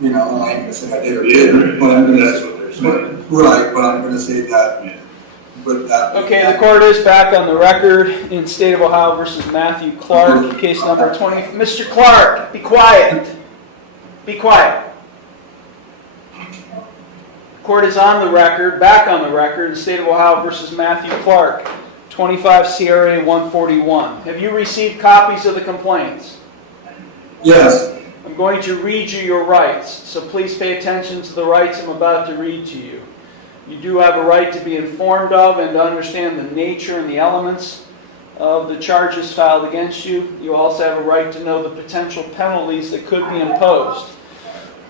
You know, I ain't gonna say I did or didn't, but I'm gonna, That's what they're saying. right, but I'm gonna say that, Yeah. but that. Okay, the court is back on the record in State of Ohio versus Matthew Clark, case number 20. Mr. Clark, be quiet. Be quiet. The court is on the record, back on the record, in State of Ohio versus Matthew Clark, 25 CRA 141. Have you received copies of the complaints? Yes, I'm going to read you your rights, so please pay attention to the rights I'm about to read to you. You do have a right to be informed of and to understand the nature and the elements of the charges filed against you. You also have a right to know the potential penalties that could be imposed.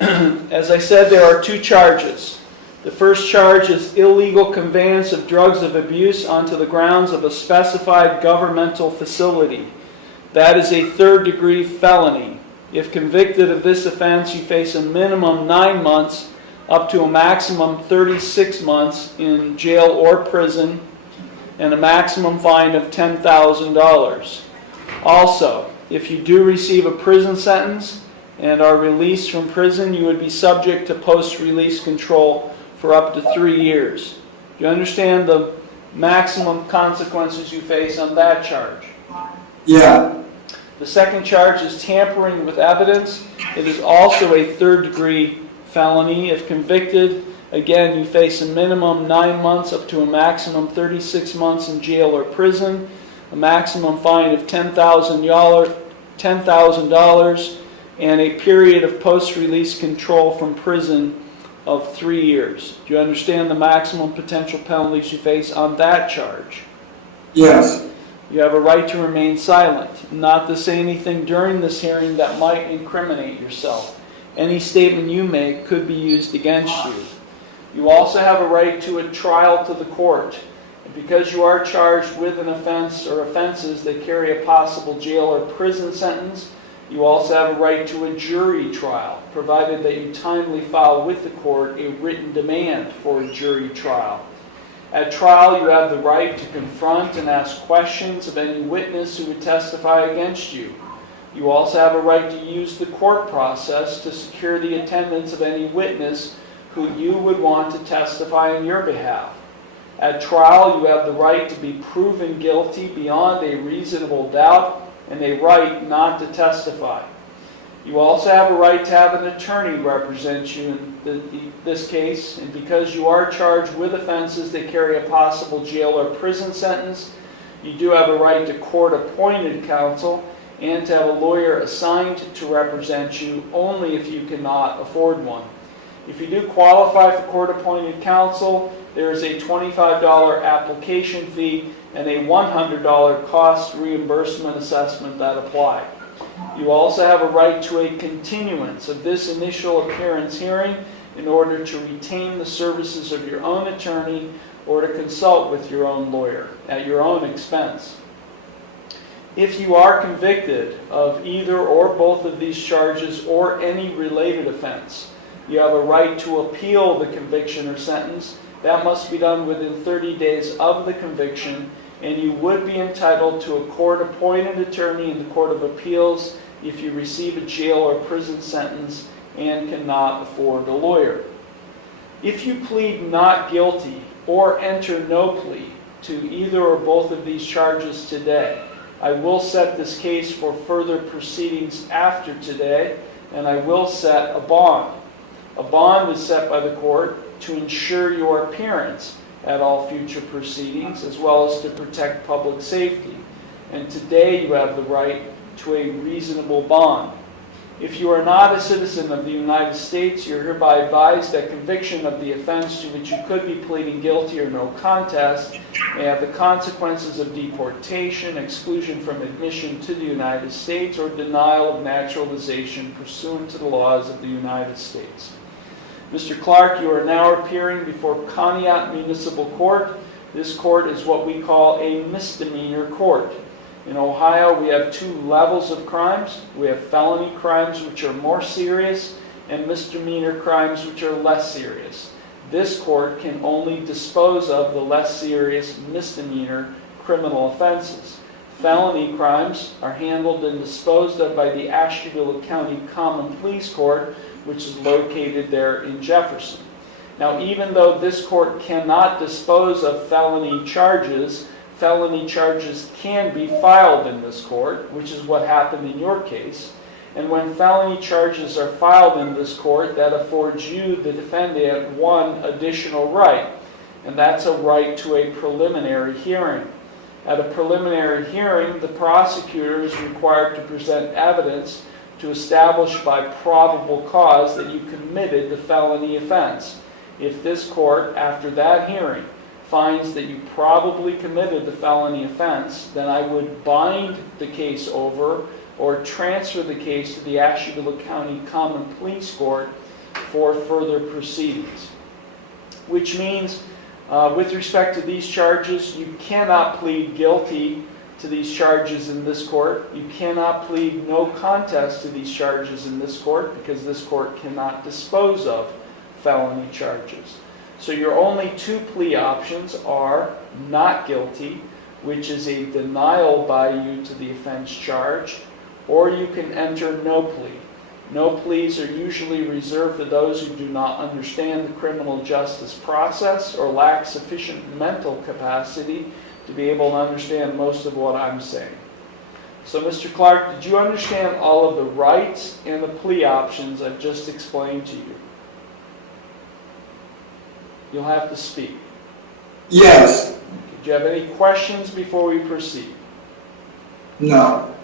As I said, there are two charges. The first charge is illegal conveyance of drugs of abuse onto the grounds of a specified governmental facility. That is a third-degree felony. If convicted of this offense, you face a minimum 9 months up to a maximum 36 months in jail or prison and a maximum fine of $10,000. Also, if you do receive a prison sentence and are released from prison, you would be subject to post-release control for up to 3 years. Do you understand the maximum consequences you face on that charge? yeah, The second charge is tampering with evidence. It is also a third-degree felony. If convicted, again, you face a minimum 9 months up to a maximum 36 months in jail or prison, a maximum fine of $10,000, and a period of post-release control from prison of 3 years. Do you understand the maximum potential penalties you face on that charge? yes, You have a right to remain silent, not to say anything during this hearing that might incriminate yourself. Any statement you make could be used against you. You also have a right to a trial to the court. And because you are charged with an offense or offenses that carry a possible jail or prison sentence, you also have a right to a jury trial, provided that you timely file with the court a written demand for a jury trial. At trial, you have the right to confront and ask questions of any witness who would testify against you. You also have a right to use the court process to secure the attendance of any witness who you would want to testify on your behalf. At trial, you have the right to be proven guilty beyond a reasonable doubt and a right not to testify. You also have a right to have an attorney represent you in this case, and because you are charged with offenses that carry a possible jail or prison sentence, you do have a right to court-appointed counsel and to have a lawyer assigned to represent you only if you cannot afford one. If you do qualify for court-appointed counsel, there is a $25 application fee and a $100 cost reimbursement assessment that apply. You also have a right to a continuance of this initial appearance hearing in order to retain the services of your own attorney or to consult with your own lawyer at your own expense. If you are convicted of either or both of these charges or any related offense, you have a right to appeal the conviction or sentence. That must be done within 30 days of the conviction, and you would be entitled to a court-appointed attorney in the Court of Appeals if you receive a jail or prison sentence and cannot afford a lawyer. If you plead not guilty or enter no plea to either or both of these charges today, I will set this case for further proceedings after today, and I will set a bond. A bond is set by the court to ensure your appearance at all future proceedings, as well as to protect public safety. And today you have the right to a reasonable bond. If you are not a citizen of the United States, you're hereby advised that conviction of the offense to which you could be pleading guilty or no contest may have the consequences of deportation, exclusion from admission to the United States, or denial of naturalization pursuant to the laws of the United States. Mr. Clark, you are now appearing before Conneaut Municipal Court. This court is what we call a misdemeanor court. In Ohio, we have two levels of crimes. We have felony crimes, which are more serious, and misdemeanor crimes, which are less serious. This court can only dispose of the less serious misdemeanor criminal offenses. Felony crimes are handled and disposed of by the Ashtabula County Common Pleas Court, which is located there in Jefferson. Now, even though this court cannot dispose of felony charges can be filed in this court, which is what happened in your case. And when felony charges are filed in this court, that affords you, the defendant, one additional right, and that's a right to a preliminary hearing. At a preliminary hearing, the prosecutor is required to present evidence to establish by probable cause that you committed the felony offense. If this court, after that hearing, finds that you probably committed the felony offense, then I would bind the case over or transfer the case to the Ashtabula County Common Pleas Court for further proceedings. Which means, with respect to these charges, you cannot plead guilty to these charges in this court. You cannot plead no contest to these charges in this court because this court cannot dispose of felony charges. So your only two plea options are not guilty, which is a denial by you to the offense charged, or you can enter no plea. No pleas are usually reserved for those who do not understand the criminal justice process or lack sufficient mental capacity to be able to understand most of what I'm saying. So, Mr. Clark, did you understand all of the rights and the plea options I've just explained to you? You'll have to speak. Yes. Do you have any questions before we proceed? No.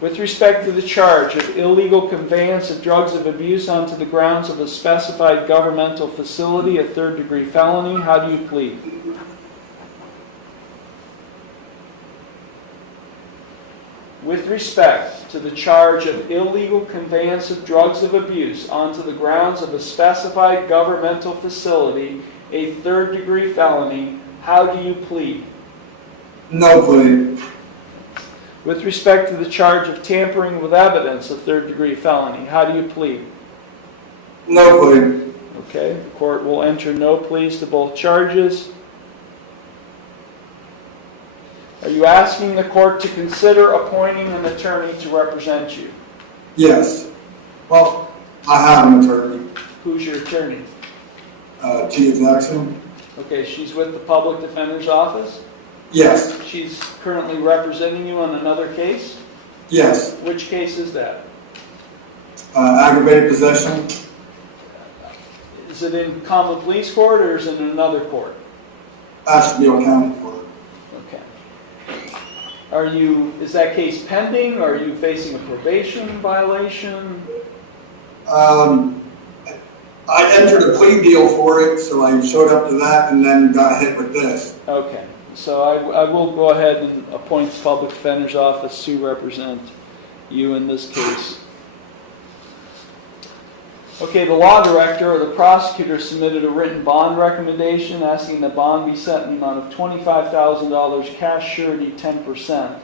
With respect to the charge of illegal conveyance of drugs of abuse onto the grounds of a specified governmental facility, a third-degree felony, how do you plead? With respect to the charge of illegal conveyance of drugs of abuse onto the grounds of a specified governmental facility, a third-degree felony, how do you plead? No plea. With respect to the charge of tampering with evidence, a third-degree felony, how do you plead? No plea. Okay, the court will enter no pleas to both charges. Are you asking the court to consider appointing an attorney to represent you? Yes. Well, I have an attorney. Who's your attorney? Tia Jackson. Okay, she's with the Public Defender's Office? Yes. She's currently representing you on another case? Yes. Which case is that? Aggravated possession. Is it in common police court or is it in another court? Ashtabula County Court. Okay. Is that case pending? Or are you facing a probation violation? I entered a plea deal for it, so I showed up to that and then got hit with this. Okay. So I will go ahead and appoint the Public Defender's Office to represent you in this case. Okay, the law director or the prosecutor submitted a written bond recommendation asking the bond be set in the amount of $25,000 cash surety 10%.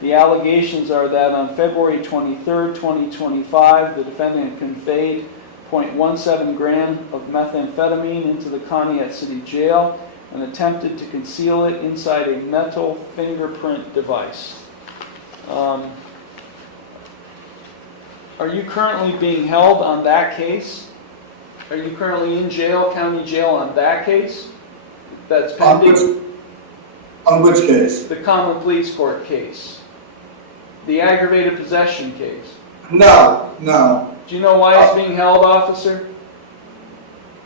The allegations are that on February 23rd, 2025, the defendant conveyed 0.17 gram of methamphetamine into the Conneaut City Jail and attempted to conceal it inside a metal fingerprint device. Are you currently being held on that case? Are you currently in jail, county jail on that case? That's pending? On which case? The common police court case. The aggravated possession case. No. Do you know why it's being held, officer?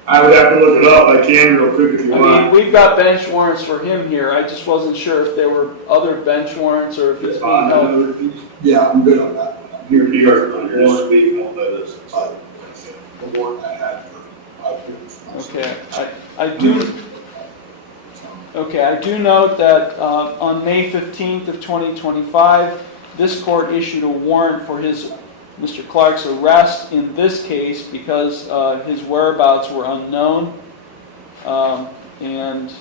I would have to look it up. I can real quick if you I want. mean, we've got bench warrants for him here. I just wasn't sure if there were other bench warrants or if he's being held. Yeah, I'm good on that. Here, you are on your speed, won't let us. The warrant I had for 5 years. Okay, I do note that on May 15th of 2025, this court issued a warrant for Mr. Clark's arrest in this case because his whereabouts were unknown. And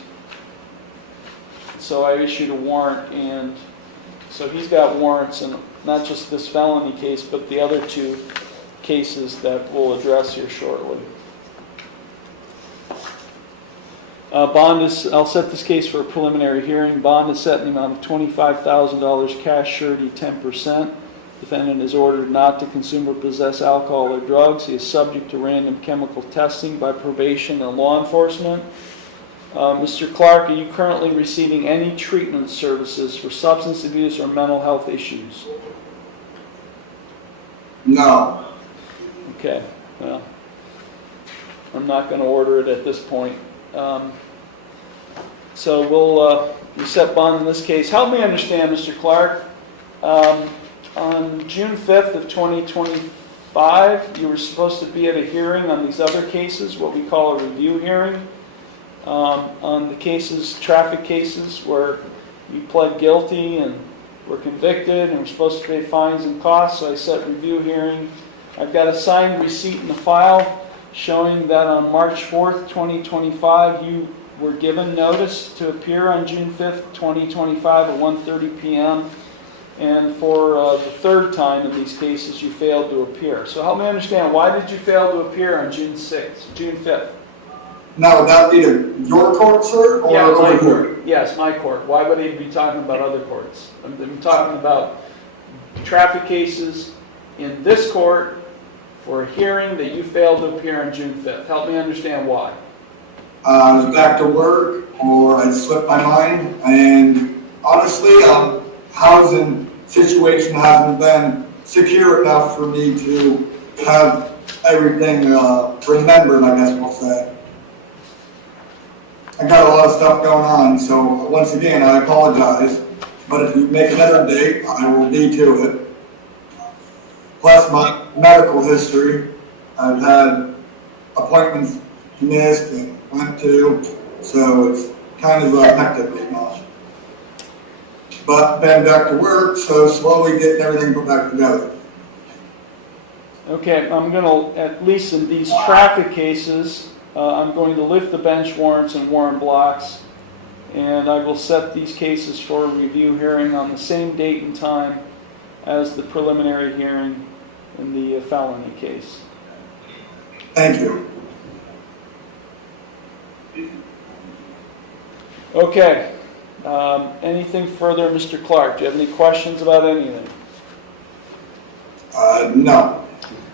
so I issued a warrant, and so he's got warrants, and not just this felony case, but the other two cases that we'll address here shortly. Bond is, I'll set this case for a preliminary hearing. Bond is set in the amount of $25,000, cash surety 10%. Defendant is ordered not to consume or possess alcohol or drugs. He is subject to random chemical testing by probation and law enforcement. Mr. Clark, are you currently receiving any treatment services for substance abuse or mental health issues? No. Okay, well, I'm not going to order it at this point. So we'll set bond in this case. Help me understand, Mr. Clark. On June 5th of 2025, you were supposed to be at a hearing on these other cases, what we call a review hearing, on the cases, traffic cases, where you pled guilty and were convicted and were supposed to pay fines and costs. So I set review hearing. I've got a signed receipt in the file showing that on March 4th, 2025, you were given notice to appear on June 5th, 2025 at 1:30 p.m. And for the third time in these cases, you failed to appear. So help me understand, why did you fail to appear on June 5th? Now, would that be to your court, sir? Or Yeah, my over here? court. Yes, my court. Why would he be talking about other courts? I'm talking about traffic cases in this court for a hearing that you failed to appear on June 5th. Help me understand why. I was back to work, or I slipped my mind, and honestly, housing situation hasn't been secure enough for me to have everything remembered, I guess we'll say. I got a lot of stuff going on, so once again, I apologize, but if you make another date, I will be to it. Plus my medical history, I've had appointments missed and went to, so it's kind of hectic right now. But been back to work, so slowly getting everything put back together. Okay, I'm going to, at least in these traffic cases, I'm going to lift the bench warrants and warrant blocks, and I will set these cases for a review hearing on the same date and time as the preliminary hearing in the felony case. Thank you. Okay. Anything further, Mr. Clark? Do you have any questions about anything? No.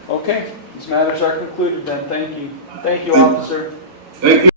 Okay. These matters are concluded then. Thank you. Thank you, officer. Thank you.